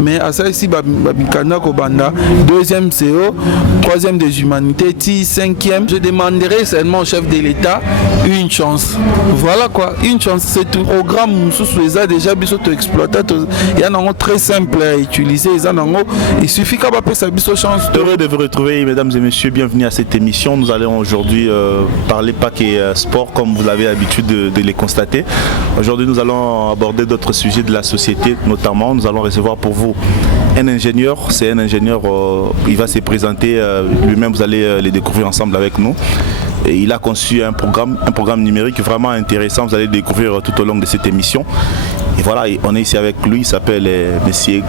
Mais à ça ici, Babikana Kobanda, deuxième CO, troisième des humanités, cinquième. Je demanderai seulement au chef de l'État une chance. Voilà quoi, une chance, c'est tout. Programme sous les déjà bisoto exploité. Il y en a très simple à utiliser. Il suffit qu'à pas sa chance. Heureux de vous retrouver, mesdames et messieurs. Bienvenue à cette émission. Nous allons aujourd'hui parler PAC et sport, comme vous avez l'habitude de les constater. Aujourd'hui, nous allons aborder d'autres sujets de la société, notamment. Nous allons recevoir pour vous un ingénieur. C'est un ingénieur, il va se présenter lui-même, vous allez les découvrir ensemble avec nous. Et il a conçu un programme numérique vraiment intéressant, vous allez le découvrir tout au long de cette émission. Et voilà, on est ici avec lui, il s'appelle Monsieur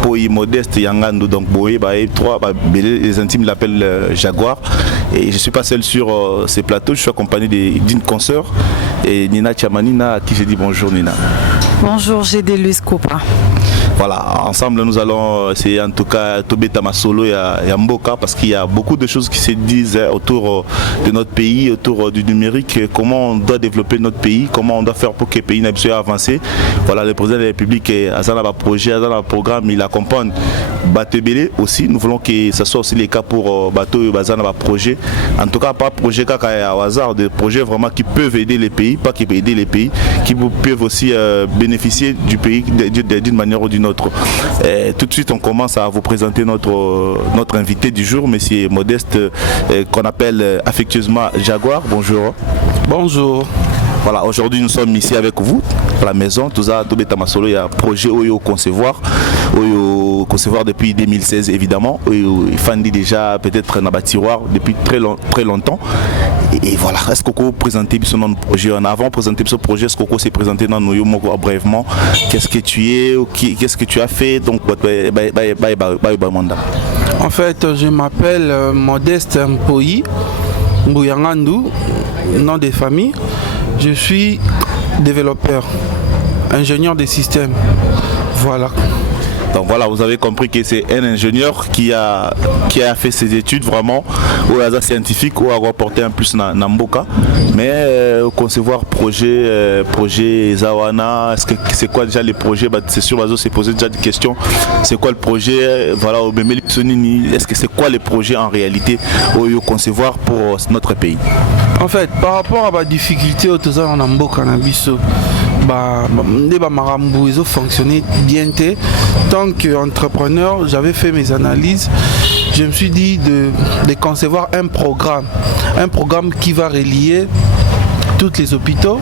Poyi Modeste Yangandu, donc Boye, les intimes l'appellent Jaguar. Et je ne suis pas seul sur ces plateaux, je suis accompagné d'une consoeur, et Nina Chamanina, à qui je dis bonjour Nina. Bonjour, j'ai des Luis Copa. Voilà, ensemble nous allons essayer en tout cas Tobé Tamasolo et Mboka, parce qu'il y a beaucoup de choses qui se disent autour de notre pays, autour du numérique, comment on doit développer notre pays, comment on doit faire pour que le pays n'ait pas avancé. Voilà, le président de la République a un projet, un programme, il accompagne Batebele aussi. Nous voulons que ce soit aussi le cas pour Bateau et Bazana projet. En tout cas, pas projet au hasard, des projets vraiment qui peuvent aider les pays, pas qui peuvent aider les pays, qui peuvent aussi bénéficier du pays d'une manière ou d'une autre. Tout de suite, on commence à vous présenter notre invité du jour, monsieur Modeste, qu'on appelle affectueusement Jaguar. Bonjour. Bonjour. Voilà, aujourd'hui nous sommes ici avec vous à la maison. Tout ça, Tobé Tamasolo, il y a un projet Oyo concevoir depuis 2016 évidemment. Il fandi déjà peut-être dans le tiroir depuis très longtemps. Et voilà, est-ce que vous présentez ce projet en avant, présenter ce projet, est-ce que vous s'est présenté dans nous brièvement, qu'est-ce que tu es, qu'est-ce que tu as fait, donc en fait, je m'appelle Modeste Poyi Yangandu, nom de famille. Je suis développeur, ingénieur des systèmes. Voilà. Donc voilà, vous avez compris que c'est un ingénieur qui a fait ses études vraiment au hasard scientifique ou à rapporter un plus dans Mboka. Mais concevoir projet Zawana, c'est quoi déjà les projets? C'est sûr, Bazo s'est posé déjà des questions. C'est quoi le projet? Voilà, est-ce que c'est quoi les projets en réalité au concevoir pour notre pays? En fait, par rapport à la difficulté au Toza en Mboka, ils ont fonctionné bien. Tant qu'entrepreneur, j'avais fait mes analyses. Je me suis dit de concevoir un programme qui va relier tous les hôpitaux,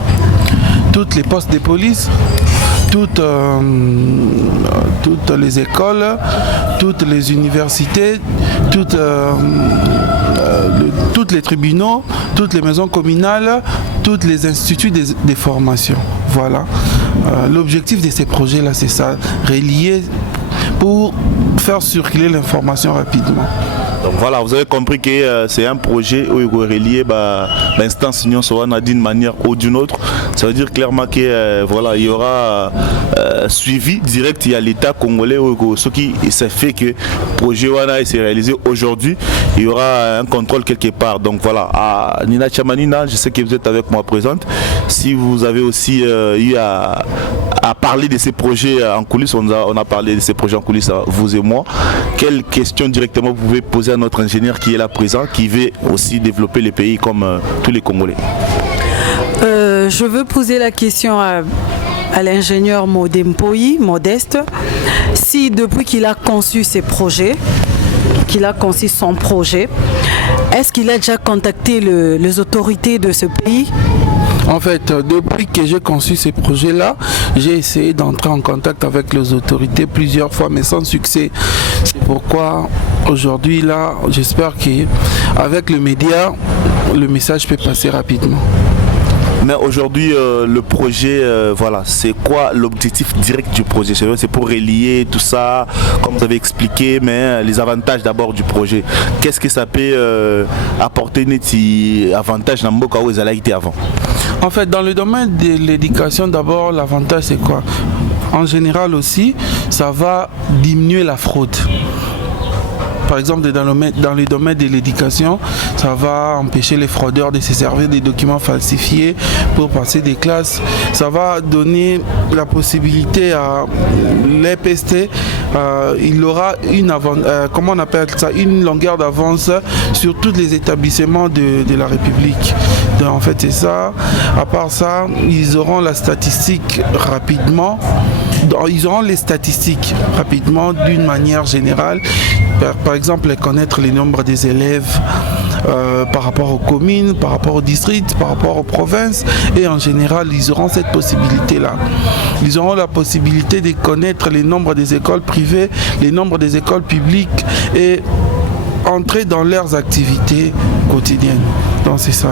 toutes les postes de police, toutes les écoles, toutes les universités, toutes les tribunaux, toutes les maisons communales, tous les instituts de formation. Voilà. L'objectif de ces projets-là, c'est ça, relier pour faire circuler l'information rapidement. Donc voilà, vous avez compris que c'est un projet où il est relié l'instance Union Sawana d'une manière ou d'une autre. Ça veut dire clairement que voilà, il y aura suivi direct, il y a l'État congolais, ce qui s'est fait que le projet Wana s'est réalisé aujourd'hui, il y aura un contrôle quelque part. Donc voilà, à Nina Chamanina, je sais que vous êtes avec moi présente. Si vous avez aussi eu à parler de ces projets en coulisses, on a parlé de ces projets en coulisses, vous et moi. Quelles questions directement vous pouvez poser à notre ingénieur qui est là présent, qui veut aussi développer les pays comme tous les Congolais? Je veux poser la question à l'ingénieur Modempoyi, Modeste, si depuis qu'il a conçu ses projets, qu'il a conçu son projet, est-ce qu'il a déjà contacté les autorités de ce pays? En fait, depuis que j'ai conçu ces projets-là, j'ai essayé d'entrer en contact avec les autorités plusieurs fois, mais sans succès. C'est pourquoi aujourd'hui, là, j'espère qu'avec le média, le message peut passer rapidement. Mais aujourd'hui, le projet, voilà, c'est quoi l'objectif direct du projet? C'est pour relier tout ça, comme vous avez expliqué, mais les avantages d'abord du projet. Qu'est-ce que ça peut apporter des avantages dans Mboka où ils allaient été avant? En fait, dans le domaine de l'éducation, d'abord, l'avantage c'est quoi? En général aussi, ça va diminuer la fraude. par exemple dans le domaine de l'éducation, ça va empêcher les fraudeurs de se servir des documents falsifiés pour passer des classes. Ça va donner la possibilité à l'EPST, il aura une longueur d'avance sur tous les établissements de la République. Donc, en fait, c'est ça. À part ça, ils auront la statistique rapidement. Ils auront les statistiques rapidement d'une manière générale. Par exemple, connaître les nombres des élèves par rapport aux communes, par rapport aux districts, par rapport aux provinces. Et en général, ils auront cette possibilité-là. Ils auront la possibilité de connaître les nombres des écoles privées, les nombres des écoles publiques et entrer dans leurs activités quotidiennes. Donc c'est ça.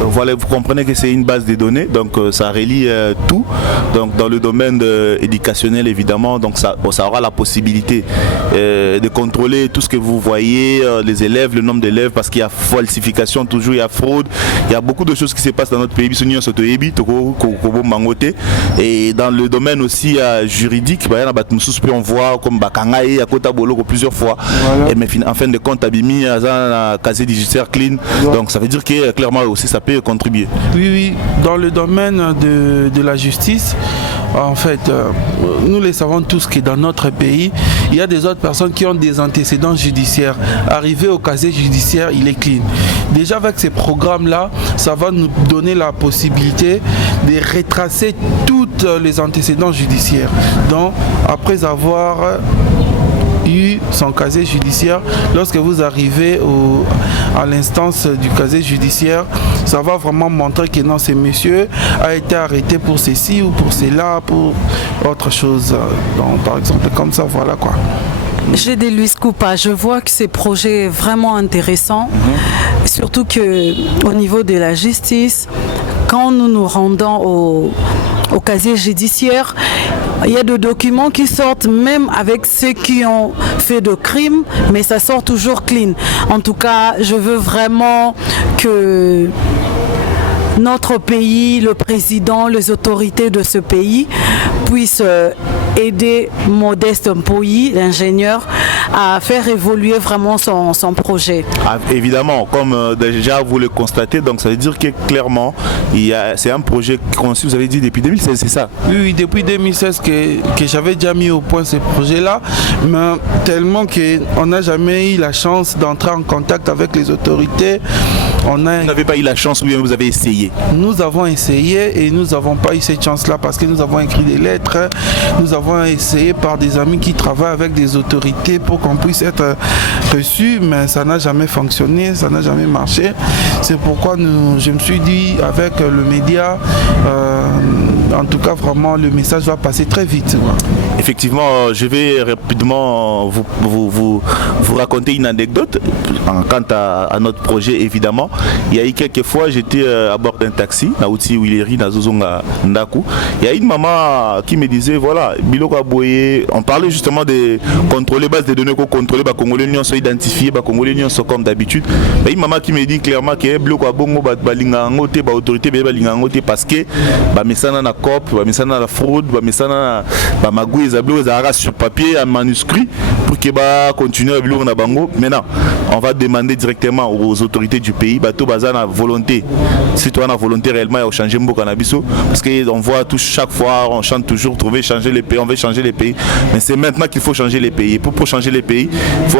Donc, voilà, vous comprenez que c'est une base de données, donc ça relie tout. Donc dans le domaine éducationnel évidemment, donc ça aura la possibilité de contrôler tout ce que vous voyez, les élèves, le nombre d'élèves, parce qu'il y a falsification toujours, il y a fraude, il y a beaucoup de choses qui se passent dans notre pays. Et dans le domaine aussi juridique, on voit comme Bakangaï à Kota Boloko plusieurs fois. Voilà. Mais en fin de compte, Abimi a casier judiciaire clean. Donc ça veut dire que clairement aussi ça peut contribuer. Oui, dans le domaine de la justice, en fait, nous le savons tous que dans notre pays, il y a des autres personnes qui ont des antécédents judiciaires. Arrivé au casier judiciaire, il est clean. Déjà avec ces programmes-là, ça va nous donner la possibilité de retracer tous les antécédents judiciaires. Donc, après avoir eu son casier judiciaire, lorsque vous arrivez à l'instance du casier judiciaire, ça va vraiment montrer que non, ce monsieur a été arrêté pour ceci ou pour cela, pour autre chose. Donc, par exemple, comme ça, voilà quoi. J'ai des Luis Coupa, je vois que ce projet est vraiment intéressant, surtout qu'au niveau de la justice, quand nous nous rendons au casier judiciaire, il y a des documents qui sortent même avec ceux qui ont fait de crimes, mais ça sort toujours clean. En tout cas, je veux vraiment que notre pays, le président, les autorités de ce pays puissent aider Modeste Mpoyi, l'ingénieur, à faire évoluer vraiment son projet. Ah, évidemment, comme déjà vous le constatez, donc ça veut dire que clairement, c'est un projet conçu, vous avez dit depuis 2016, c'est ça? Oui, depuis 2016 que j'avais déjà mis au point ce projet-là, mais tellement qu'on n'a jamais eu la chance d'entrer en contact avec les autorités. Vous n'avez pas eu la chance ou bien vous avez essayé? Nous avons essayé et nous n'avons pas eu cette chance-là parce que nous avons écrit des lettres, nous avons essayé par des amis qui travaillent avec des autorités pour qu'on puisse être reçus, mais ça n'a jamais fonctionné, ça n'a jamais marché. C'est pourquoi je me suis dit avec le média, en tout cas vraiment le message va passer très vite. Effectivement, je vais rapidement vous raconter une anecdote quant à notre projet évidemment. Il y a eu quelques fois, j'étais à bord d'un taxi, il y a une maman qui me disait voilà, on parlait justement de contrôler base de données, contrôler les Congolais sont identifiés, les Congolais sont comme d'habitude. Il y a une maman qui me dit clairement que les autorités parce que la COP, la fraude, la magouille, sur papier, en manuscrit pour que continuer à vivre. Maintenant, on va demander directement aux autorités du pays, volonté, si tu as la volonté réellement à changer le cannabiso, parce qu'on voit chaque fois, on chante toujours, changer les pays, on veut changer les pays, mais c'est maintenant qu'il faut changer les pays. Pour changer les pays, il faut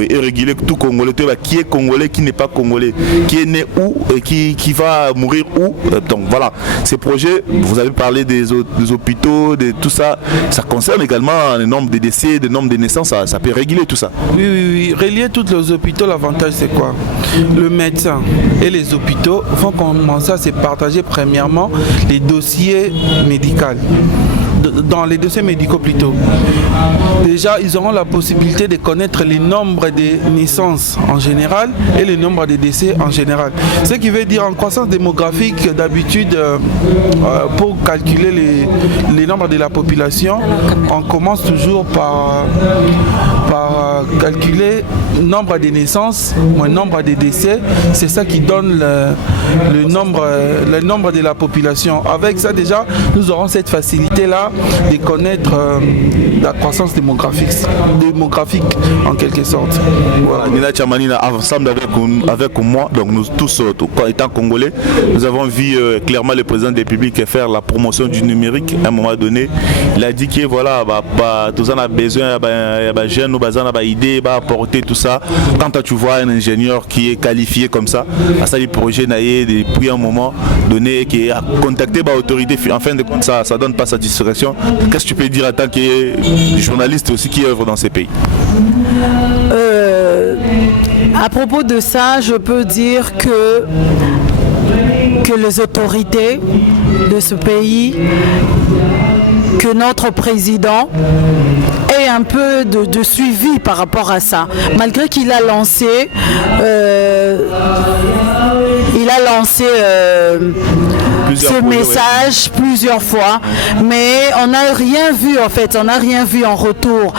et réguler tout Congolais, qui est Congolais, qui n'est pas Congolais, qui est né où et qui va mourir où. Donc voilà, ces projets, vous avez parlé des hôpitaux, de tout ça, ça concerne également le nombre de décès, le nombre de naissances, ça peut réguler tout ça. Oui, relier tous les hôpitaux, l'avantage c'est quoi? Le médecin et les hôpitaux vont commencer à se partager premièrement les dossiers médicaux. Dans les dossiers médicaux plutôt. Déjà, ils auront la possibilité de connaître les nombres de naissances en général et le nombre de décès en général. Ce qui veut dire en croissance démographique, d'habitude, pour calculer les nombres de la population, on commence toujours par par calculer nombre de naissances moins nombre de décès. C'est ça qui donne le nombre de la population. Avec ça déjà, nous aurons cette facilité-là de connaître la croissance démographique en quelque sorte. Voilà. Nina Tchamanina, ensemble avec moi, donc nous tous étant congolais, nous avons vu clairement le président de la République faire la promotion du numérique. À un moment donné, il a dit que voilà, tout ça on a besoin, jeunes, nous avons des idées, apporter tout ça. Quand tu vois un ingénieur qui est qualifié comme ça, à ça les projets depuis un moment donné, qui a contacté l'autorité, en fin de compte ça donne pas satisfaction. Qu'est-ce que tu peux dire en tant que journaliste aussi qui œuvre dans ces pays? À propos de ça, je peux dire que les autorités de ce pays, que notre président ait un peu de suivi par rapport à ça. Malgré qu'il a lancé ce message plusieurs fois, mais on n'a rien vu en fait, on n'a rien vu en retour.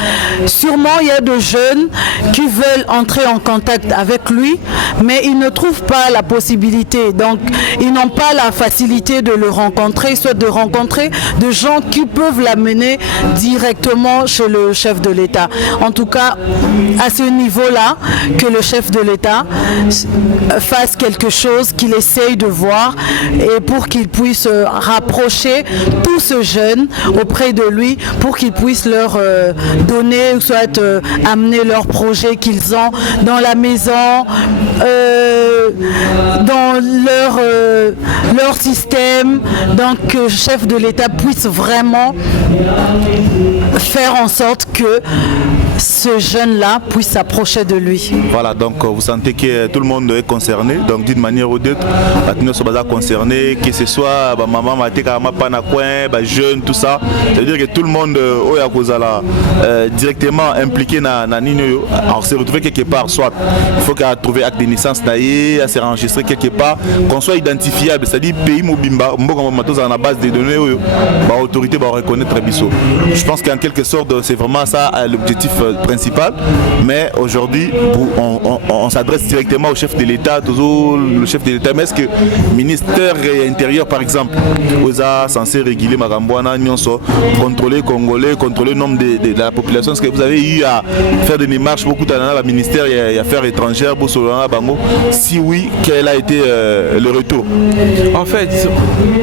Sûrement il y a de jeunes qui veulent entrer en contact avec lui, mais ils ne trouvent pas la possibilité, donc ils n'ont pas la facilité de le rencontrer, soit de rencontrer des gens qui peuvent l'amener directement chez le chef de l'État. En tout cas, à ce niveau-là, que le chef de l'État fasse quelque chose, qu'il essaye de voir, et pour qu'il puisse rapprocher tous ces jeunes auprès de lui, pour qu'il puisse leur donner, soit amener leurs projets qu'ils ont dans la maison, dans leur système, donc que le chef de l'État puisse vraiment faire en sorte que ce jeune-là puisse s'approcher de lui. Voilà, donc vous sentez que tout le monde est concerné, donc d'une manière ou d'autre, nous sommes concernés, que ce soit maman, jeune, tout ça. C'est-à-dire que tout le monde est directement impliqué dans Nino. Alors se retrouver quelque part, soit il faut qu'à trouver acte de naissance, à se enregistrer quelque part, qu'on soit identifiable, c'est-à-dire pays Mobimba, on a la base des données, l'autorité va reconnaître Bissot. Je pense qu'en quelque sorte, c'est vraiment ça l'objectif principal, mais aujourd'hui on s'adresse directement au chef de l'État, toujours le chef de l'État, mais est-ce que le ministère intérieur par exemple vous a censé réguler Magambouana, contrôler Congolais, contrôler le nombre de la population? Est-ce que vous avez eu à faire des démarches beaucoup dans le ministère et affaires étrangères pour Solana Bango? Si oui, quel a été le retour? En fait,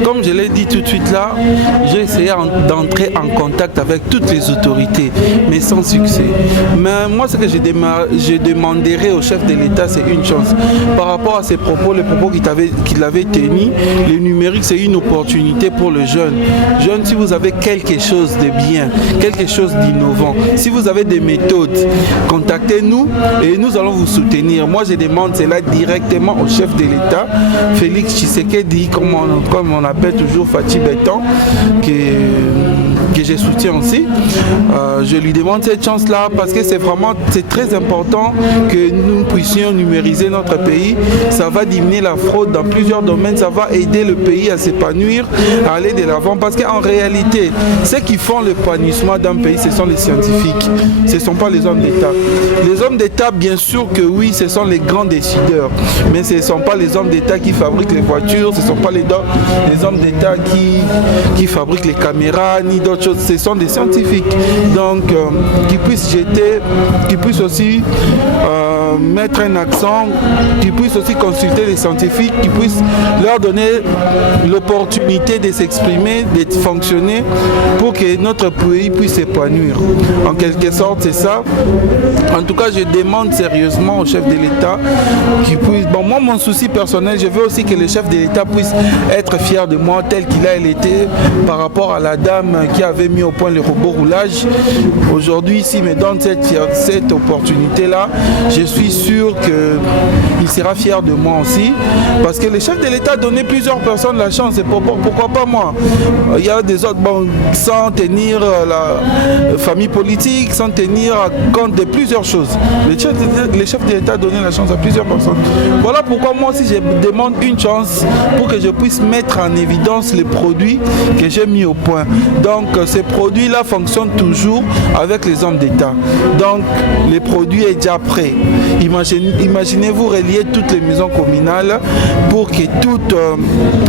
comme je l'ai dit tout de suite là, j'ai essayé d'entrer en contact avec toutes les autorités, mais sans succès. Mais moi, ce que je demanderais au chef de l'État, c'est une chose. Par rapport à ses propos, les propos qu'il avait tenus, le numérique, c'est une opportunité pour le jeune. Jeune, si vous avez quelque chose de bien, quelque chose d'innovant, si vous avez des méthodes, contactez-nous et nous allons vous soutenir. Moi, je demande cela directement au chef de l'État, Félix Tshisekedi, comme on appelle toujours Fatih Béton, que je soutiens aussi. Je lui demande cette chance-là parce que c'est très important que nous puissions numériser notre pays. Ça va diminuer la fraude dans plusieurs domaines, ça va aider le pays à s'épanouir, à aller de l'avant, parce qu'en réalité, ceux qui font l'épanouissement d'un pays, ce sont les scientifiques, ce ne sont pas les hommes d'État. Les hommes d'État, bien sûr que oui, ce sont les grands décideurs, mais ce ne sont pas les hommes d'État qui fabriquent les voitures, ce ne sont pas les hommes d'État qui fabriquent les caméras, ni d'autres choses, ce sont des scientifiques. Donc, qui puissent aussi mettre un accent, qui puissent aussi consulter les scientifiques, qui puissent leur donner l'opportunité de s'exprimer, de fonctionner pour que notre pays puisse s'épanouir. En quelque sorte, c'est ça. En tout cas, je demande sérieusement au chef de l'État qui puisse... Bon, moi, mon souci personnel, je veux aussi que le chef de l'État puisse être fier de moi tel qu'il a été par rapport à la dame qui avait mis au point le robot roulage. Aujourd'hui, s'il me donne cette opportunité-là, je suis sûr qu'il sera fier de moi aussi, parce que le chef de l'État a donné plusieurs personnes la chance, et pourquoi pas moi? Il y a des autres, bon, sans tenir la famille politique, sans tenir compte de plusieurs choses. Le chef de l'État a donné la chance à plusieurs personnes. Voilà pourquoi moi aussi je demande une chance pour que je puisse mettre en évidence les produits que j'ai mis au point. Donc ces produits-là fonctionnent toujours avec les hommes d'État. l'État. Donc, le produit est déjà prêt. Imaginez-vous relier toutes les maisons communales pour que tout,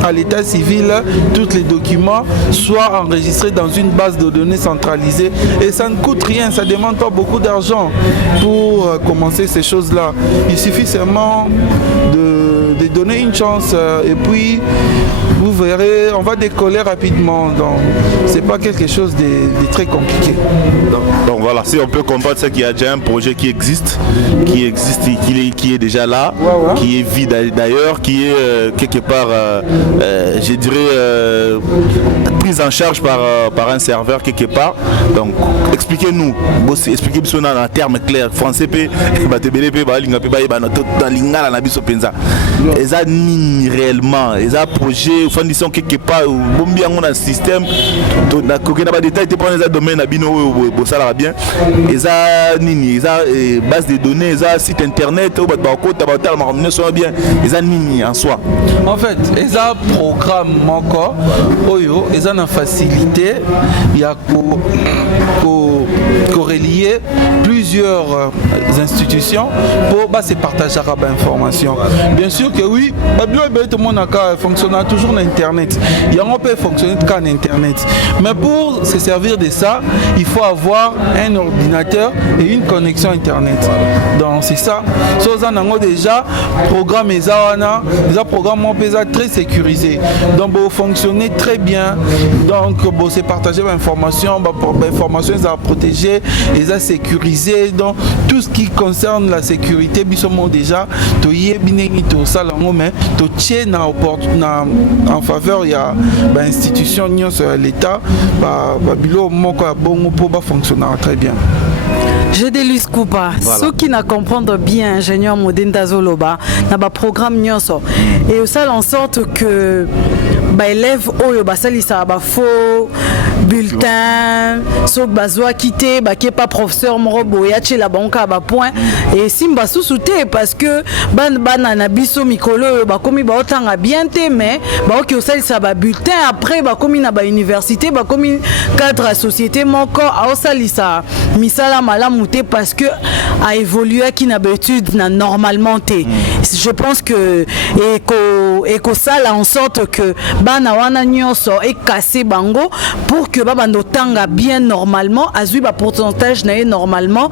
à l'état civil, tous les documents soient enregistrés dans une base de données centralisée. Et ça ne coûte rien, ça ne demande pas beaucoup d'argent pour commencer ces choses-là. Il suffit seulement de donner une chance et puis vous verrez, on va décoller rapidement. Donc, c'est pas quelque chose de très compliqué. Donc voilà, si on peut comprendre, c'est qu'il y a déjà un projet qui existe, qui est déjà là, qui est vide d'ailleurs, qui est quelque part, je dirais, prise en charge par un serveur quelque part. Donc, expliquez-nous, expliquez-nous en termes clairs, français, réellement, les projets, fondation quelque part, bien on a un système, na koke na ba détail te prendre les domaines na bino bo sala bien, les nini, les base de données, les site internet, ba kota ba tal ma sont bien, les nini en soi. En fait, les programme encore, oyo, ils ont une facilité, il y a relier plusieurs institutions pour se partager l'information. Bien sûr que oui, tout le monde fonctionne toujours sur Internet. Il y a un peu fonctionner qu'en Internet. Mais pour se servir de ça, il faut avoir un ordinateur et une connexion Internet. Donc c'est ça. Nous avons déjà programme programme très sécurisé. Donc pour fonctionner très bien. Donc pour se partager l'information, l'information est protégée. Les a sécurisés dans tout ce qui concerne la sécurité bisommo déjà to yebinengi to salango mais to tient en faveur il y a institution l'État bilo moko bongo pour fonctionner très bien. Je délise Koupa. Voilà. Ceux qui ne comprennent bien ingénieur Modenda Zoloba na ba programme nyonso et au ça en sorte que élève oyo basalisa ba faux bulletin so bazwa quitter ba qui pas professeur morobo ya chez la banque ba point et simba sous-souté parce que ban na biso mikolo ba komi ba otanga bien té mais ba oki osalisa ba bulletin après ba komi na ba université ba komi cadre à société moko a osalisa misala malamu té parce que a évolué qui na étude na normalement té. Je pense que et ça là en sorte que bana wana nyonso et cassé bango pour que baba ndotanga bien normalement azui ba pourcentage na normalement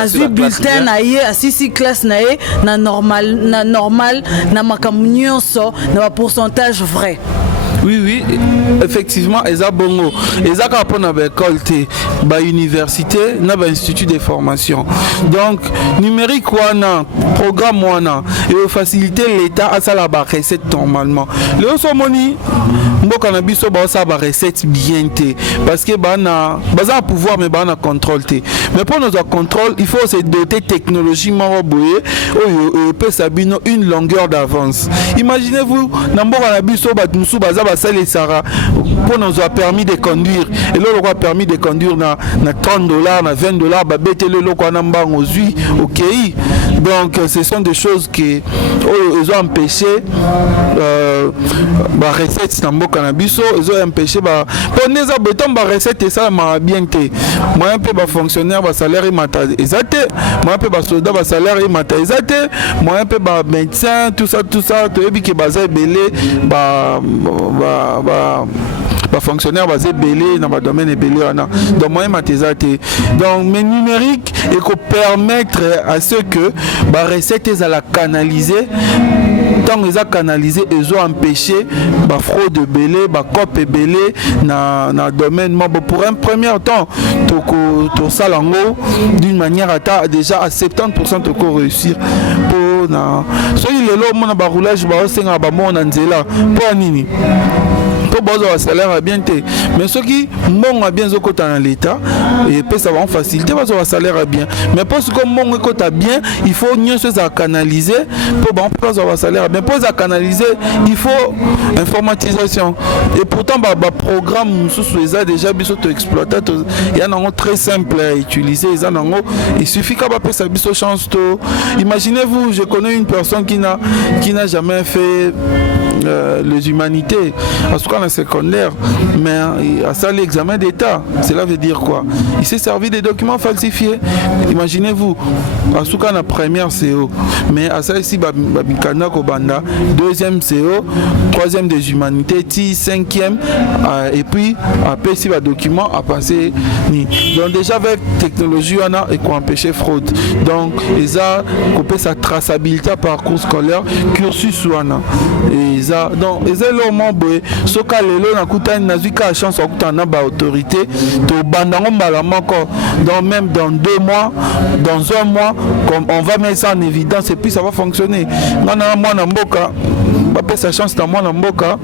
azui bulletin na ye asisi classe na normal na makamu nyonso na ba pourcentage vrai. Oui, effectivement, ils ont bongo. Ils ont appris à l'école, à l'université, à l'institut de formation. Donc, numérique, programme, et faciliter l'État à ça la recette normalement. Le somoni, on a biso ba ça ba recette bien parce que bana baza pouvoir mais bana contrôle mais pour notre contrôle il faut se doter technologiquement boyer peut sabino une longueur d'avance. Imaginez-vous n'amboka na biso ba musu baza ba sale sara pour nous a permis de conduire et le a permis de conduire na $30 na $20 ba betele loko na mbango zui OK. Donc ce sont des choses qui ils ont empêché ba recette n'amboka Canabiso, ils ont empêché pour nous béton ba recette et ça m'a bien été. Moi un peu ba fonctionnaire ba salaire mata exact. Moi un peu ba soldat ba salaire mata exact. Moi un peu ba médecin tout ça to ebi ke bazé belé ba fonctionnaire basé belé dans le domaine belé donc moi matezate. Donc mes numériques et qu'on permettre à ceux que ba recette à la canaliser. Tant qu'ils ont canalisé, ils ont empêché la fraude belé, la cop belé dans le domaine. Pour un premier temps, tout ça d'une manière à déjà à 70% de réussir. Pour les lots, le roulage, pour nini. Pour salaire bien mais ceux qui m'ont bien dans l'État et peut savoir faciliter parce salaire bien mais pour ce que mon côté bien il faut mieux se canaliser pour bon avoir salaire bien pour canaliser il faut informatisation et pourtant programme sous les a déjà biso to exploiter il y en a très simple à utiliser il suffit qu'à pas sa biso chance to imaginez-vous je connais une personne qui n'a jamais fait les humanités, à ce qu'on a secondaire, mais à ça l'examen d'État. Cela veut dire quoi? Il s'est servi des documents falsifiés. Imaginez-vous, à ce qu'on a première CO, mais à ça ici, Babikana Kobanda, deuxième CO, troisième des humanités, cinquième, et puis après si le document a passé. Donc déjà avec technologie, on a empêché fraude. Donc ils ont coupé sa traçabilité à parcours scolaire, cursus ouana. Donc ils ont leur membre, ce cas les na kuta na zuka chance à kuta na ba autorité, to bandango malaman encore. Donc même dans 2 mois, dans 1 mois, comme on va mettre ça en évidence et puis ça va fonctionner. On a moi na mboka, pas sa chance dans moi na mboka.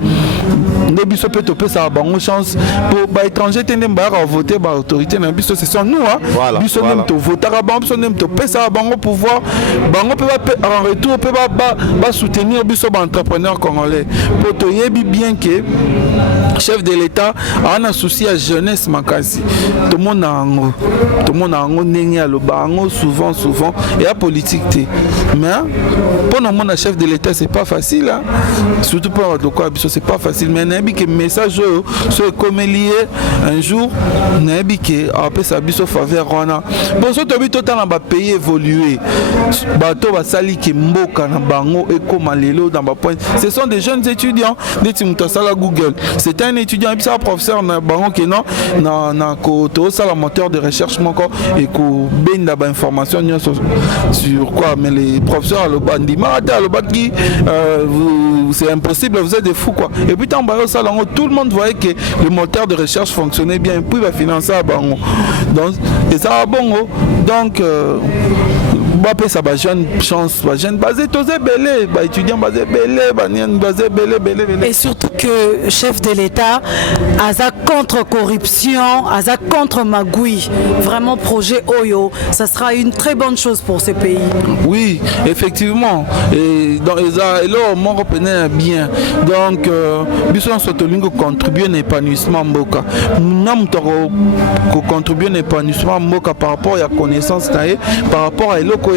Nous biso peut topé ça bango chance pour ba étranger tendem ba voter ba autorité na biso c'est ça nous hein biso même to voter ba biso même topé ça bango pouvoir bango peut en retour peut ba soutenir biso ba entrepreneur congolais pour to yebi bien que chef de l'État a un souci à jeunesse makasi tout le monde a un ndenge lo bango souvent et à politique mais pour nous mon chef de l'État c'est pas facile hein? Surtout pour de quoi biso c'est pas facile mais que message sur comme lié un jour nabi que après ça biso faveur wana bon so tobi total na pays évoluer bato ba sali ki mboka na bango et comme lelo dans ba point ce sont des jeunes étudiants des timutosala Google c'est un étudiant et puis ça professeur na bango que non na ko to sala moteur de recherche moko et ko benda ba information sur quoi mais les professeurs le bandi mata le bandi c'est impossible vous êtes des fous quoi et puis tant tout le monde voyait que le moteur de recherche fonctionnait bien puis il va financer à Bango donc et ça va bon donc ça va jeune chance va jeune basé tosé belé ba étudiant basé belé ba nien basé belé et surtout que chef de l'État asa contre corruption asa contre magouille vraiment projet Oyo ça sera une très bonne chose pour ce pays. Oui effectivement et dans et là mon reprenait bien donc biso sotolingo contribuer à l'épanouissement mboka nam to ko contribuer à l'épanouissement mboka par rapport à la connaissance par rapport à l'oko.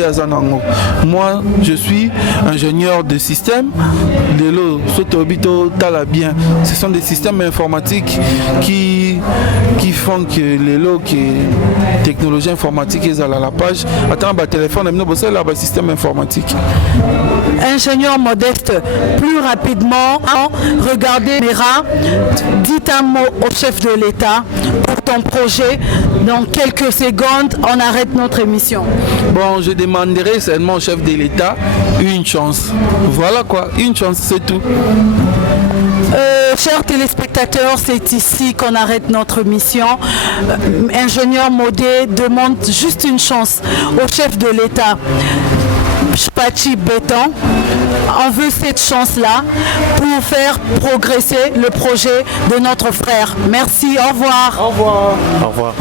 Moi, je suis ingénieur de système. Ce sont des systèmes informatiques qui font que les lots qui technologie informatique ils à la page. Attends, bah téléphone, c'est là, système informatique. Ingénieur Modeste, plus rapidement, regardez Mera, dites un mot au chef de l'État pour ton projet. Dans quelques secondes, on arrête notre émission. Bon, je demanderai seulement au chef de l'État une chance. Voilà quoi, une chance, c'est tout. Chers téléspectateurs, c'est ici qu'on arrête notre mission. Ingénieur Modé demande juste une chance au chef de l'État. Pachi Béton, on veut cette chance-là pour faire progresser le projet de notre frère. Merci, au revoir. Au revoir. Au revoir.